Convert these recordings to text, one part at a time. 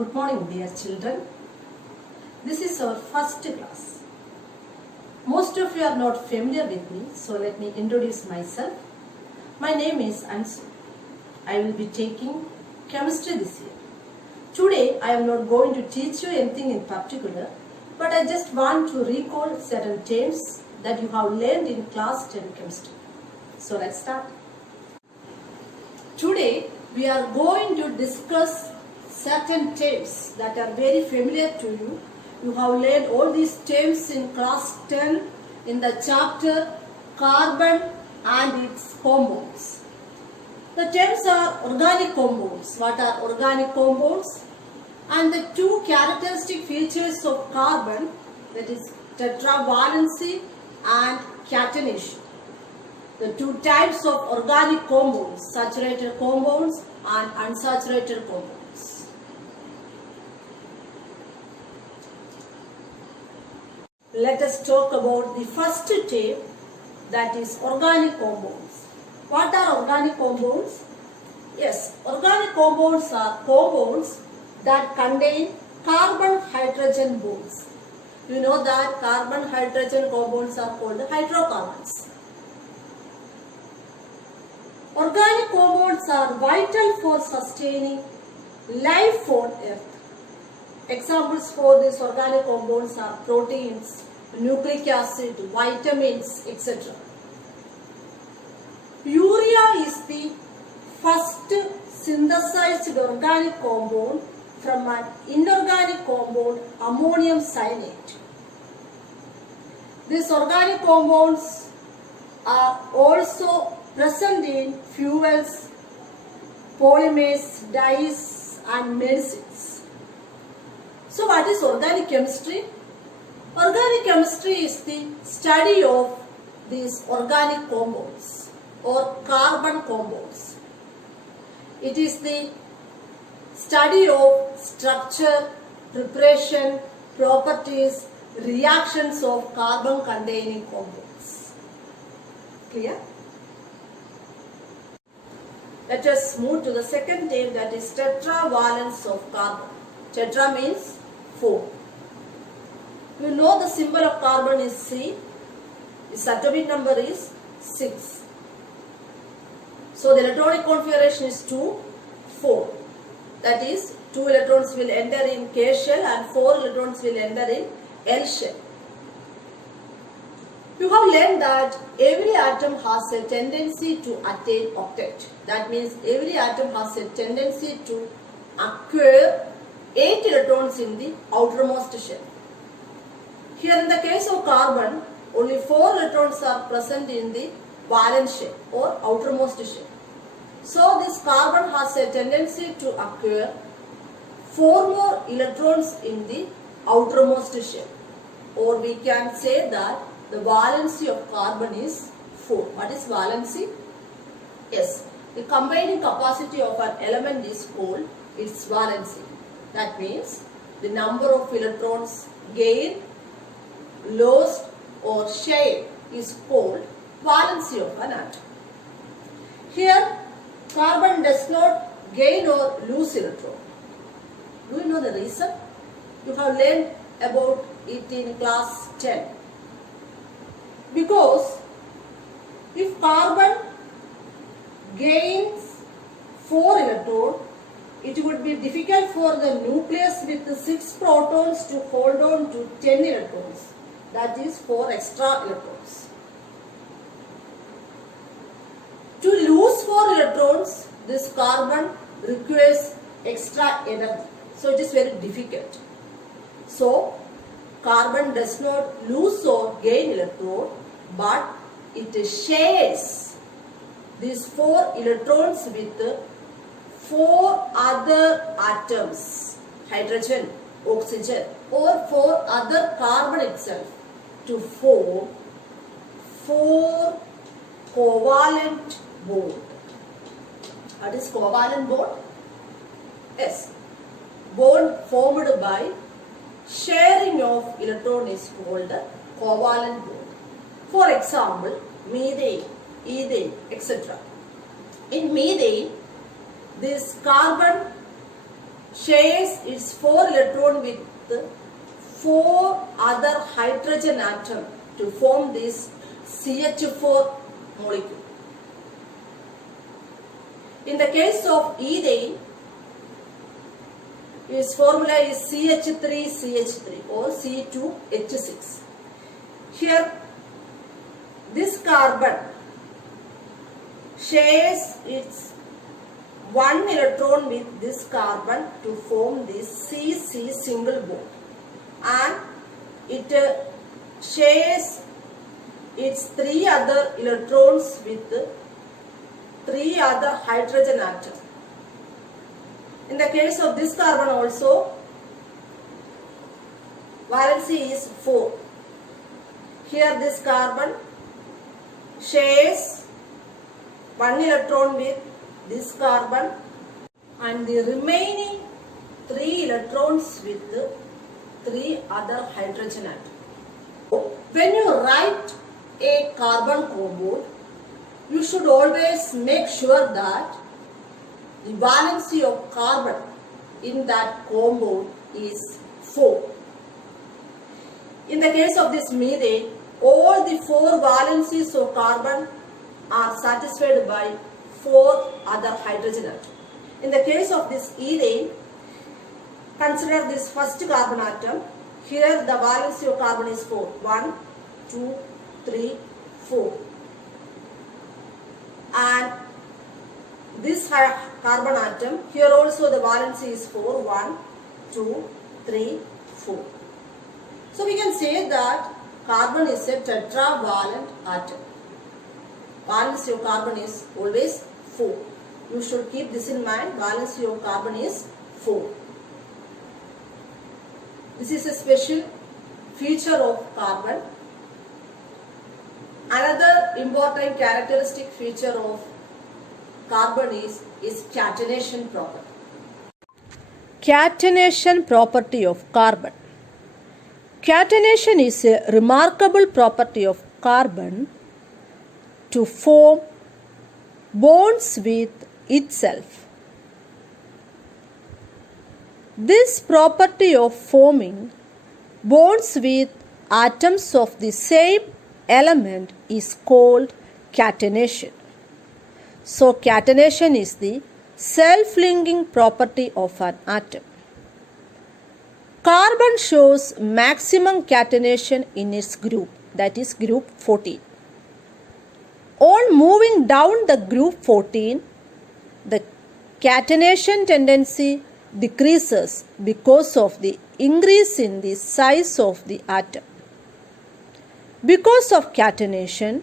Good morning, dear children. This is our first class. Most of you are not familiar with me, so let me introduce myself. My name is Ansu. I will be taking chemistry this year. Today, I am not going to teach you anything in particular, but I just want to recall certain terms that you have learned in class 10 chemistry. So let's start. Today, we are going to discuss certain terms that are very familiar to you. You have learned all these terms in class 10 in the chapter Carbon and its compounds. The terms are organic compounds. What are organic compounds? And the two characteristic features of carbon, that is tetravalency and catenation. The two types of organic compounds, saturated compounds and unsaturated compounds. Let us talk about the first term, that is organic compounds. What are organic compounds? Yes, organic compounds are compounds that contain carbon-hydrogen bonds. You know that carbon-hydrogen compounds are called hydrocarbons. Organic compounds are vital for sustaining life on Earth. Examples for these organic compounds are proteins, nucleic acid, vitamins, etc. Urea is the first synthesized organic compound from an inorganic compound, ammonium cyanide. These organic compounds are also present in fuels, polymers, dyes and medicines. So what is organic chemistry? Organic chemistry is the study of these organic compounds or carbon compounds. It is the study of structure, preparation, properties, reactions of carbon containing compounds. Clear? Let us move to the second term, that is tetravalence of carbon. Tetra means 4. You know the symbol of carbon is C. Its atomic number is 6. So the electronic configuration is 2, 4. That is, 2 electrons will enter in K shell and 4 electrons will enter in L shell. You have learned that every atom has a tendency to attain octet. That means every atom has a tendency to acquire 8 electrons in the outermost shell. Here in the case of carbon, only 4 electrons are present in the valence shell or outermost shell. So this carbon has a tendency to acquire 4 more electrons in the outermost shell. Or we can say that the valency of carbon is 4. What is valency? Yes, the combining capacity of an element is called its valency. That means the number of electrons gained, lost or shared is called valency of an atom. Here, carbon does not gain or lose electron. Do you know the reason? You have learned about it in class 10. Because if carbon gains 4 electrons, it would be difficult for the nucleus with 6 protons to hold on to 10 electrons. That is 4 extra electrons. To lose 4 electrons, this carbon requires extra energy. So it is very difficult. So carbon does not lose or gain electron, but it shares these 4 electrons with 4 other atoms, hydrogen, oxygen, or 4 other carbon itself to form 4 covalent bond. What is covalent bond? Yes, bond formed by sharing of electron is called a covalent bond. For example, methane, ethane, etc. In methane, this carbon shares its 4 electron with 4 other hydrogen atom to form this CH4 molecule. In the case of ethane, its formula is CH3CH3 or C2H6. Here, this carbon shares its 1 electron with this carbon to form this CC single bond, and it shares its 3 other electrons with 3 other hydrogen atoms. In the case of this carbon also, valency is 4. Here this carbon shares 1 electron with this carbon and the remaining 3 electrons with 3 other hydrogen atoms. When you write a carbon compound, you should always make sure that the valency of carbon in that compound is 4. In the case of this methane, all the 4 valencies of carbon are satisfied by 4 other hydrogen atoms. In the case of this ethane, consider this first carbon atom. Here the valency of carbon is 4. 1, 2, 3, 4. And this carbon atom, here also the valency is 4. 1, 2, 3, 4. So we can say that carbon is a tetravalent atom. Valency of carbon is always 4. You should keep this in mind. Valency of carbon is 4. This is a special feature of carbon. Another important characteristic feature of carbon is catenation property. Catenation property of carbon. Catenation is a remarkable property of carbon to form bonds with itself. This property of forming bonds with atoms of the same element is called catenation. So, catenation is the self-linking property of an atom. Carbon shows maximum catenation in its group, that is group 14. On moving down the group 14, the catenation tendency decreases because of the increase in the size of the atom. Because of catenation,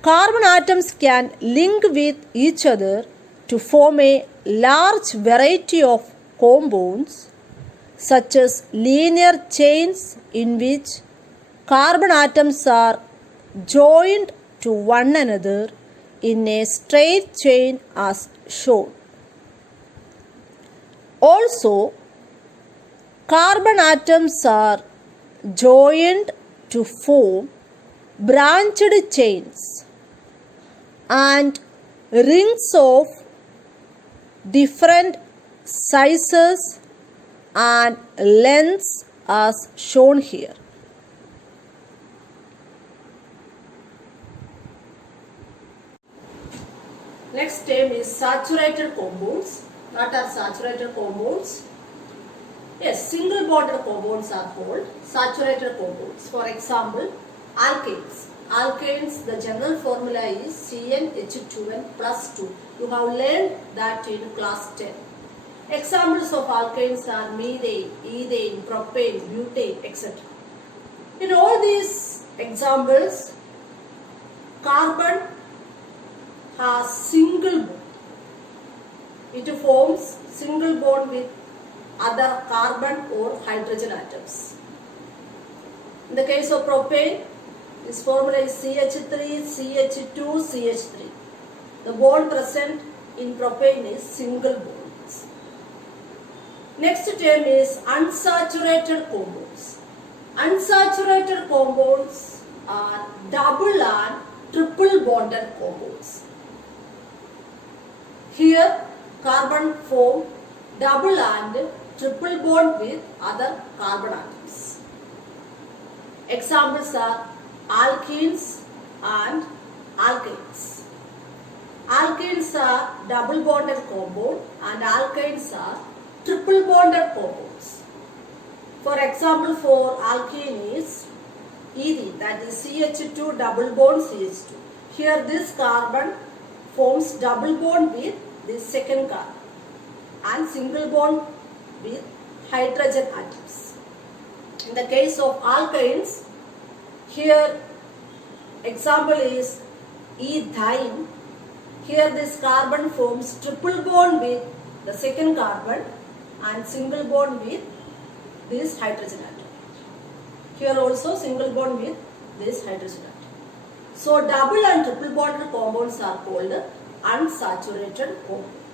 carbon atoms can link with each other to form a large variety of compounds, such as linear chains in which carbon atoms are joined to one another in a straight chain as shown. Also, carbon atoms are joined to form branched chains and rings of different sizes and lengths as shown here. Next term is saturated compounds. What are saturated compounds? Yes, single bonded compounds are called saturated compounds. For example, alkanes. Alkanes, the general formula is CnH2n plus 2. You have learned that in class 10. Examples of alkanes are methane, ethane, propane, butane, etc. In all these examples, carbon has single bond. It forms single bond with other carbon or hydrogen atoms. In the case of propane, this formula is CH3, CH2, CH3. The bond present in propane is single bonds. Next term is unsaturated compounds. Unsaturated compounds are double and triple bonded compounds. Here, carbon form double and triple bond with other carbon atoms. Examples are alkenes and alkanes. Alkenes are double bonded compound and alkanes are triple bonded compounds. For example, for alkene is ethene, that is CH2 double bond CH2. Here this carbon forms double bond with this second carbon and single bond with hydrogen atoms. In the case of alkynes, here example is ethyne. Here this carbon forms triple bond with the second carbon and single bond with this hydrogen atom. Here also single bond with this hydrogen atom. So double and triple bonded compounds are called unsaturated compounds.